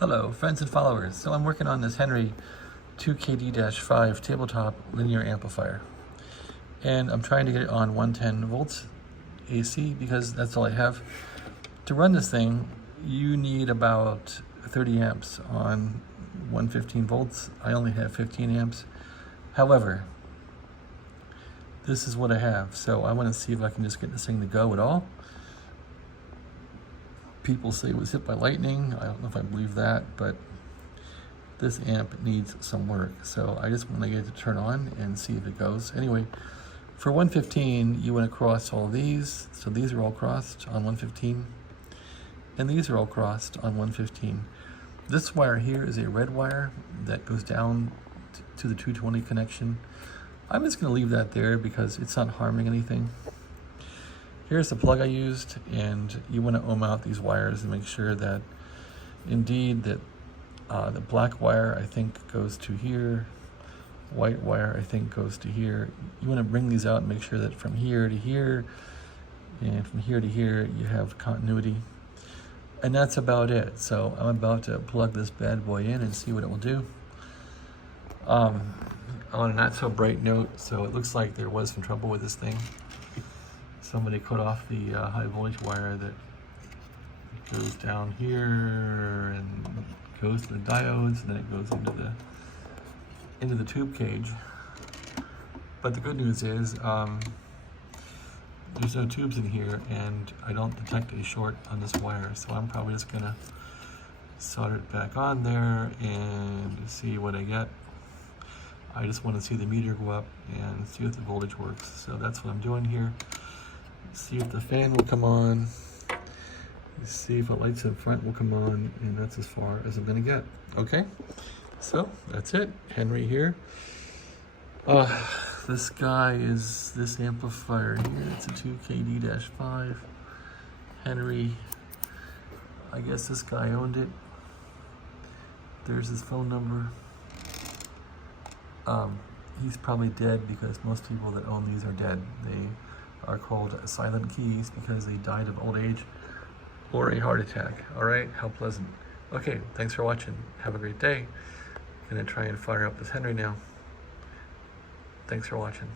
Hello, friends and followers. So I'm working on this Henry 2KD-5 tabletop linear amplifier. And I'm trying to get it on 110 volts AC because that's all I have. To run this thing, you need about 30 amps on 115 volts. I only have 15 amps. However, this is what I have. So I want to see if I can just get this thing to go at all. People say it was hit by lightning. I don't know if I believe that, but this amp needs some work. So I just want to get it to turn on and see if it goes. Anyway, for 115, you want to cross all these. So these are all crossed on 115. And these are all crossed on 115. This wire here is a red wire that goes down to the 220 connection. I'm just going to leave that there because it's not harming anything. Here's the plug I used, and you want to ohm out these wires and make sure that indeed that the black wire I think goes to here, white wire I think goes to here. You want to bring these out and make sure that from here to here and from here to here you have continuity. And that's about it. So I'm about to plug this bad boy in and see what it will do. On a not so bright note, so it looks like there was some trouble with this thing. Somebody cut off the high voltage wire that goes down here and goes to the diodes, and then it goes into the tube cage. But the good news is there's no tubes in here, and I don't detect a short on this wire, so I'm probably just gonna solder it back on there and see what I get. I just want to see the meter go up and see if the voltage works, so that's what I'm doing here. See if the fan will come on, see if the lights in front will come on, and that's as far as I'm gonna get. Okay, so that's it. Henry here. This guy is this amplifier here. It's a 2KD-5 Henry. I guess this guy owned it. There's his phone number. He's probably dead because most people that own these are dead. They are called silent keys because they died of old age or a heart attack. All right, how pleasant. Okay, thanks for watching. Have a great day. Gonna try and fire up this Henry now. Thanks for watching.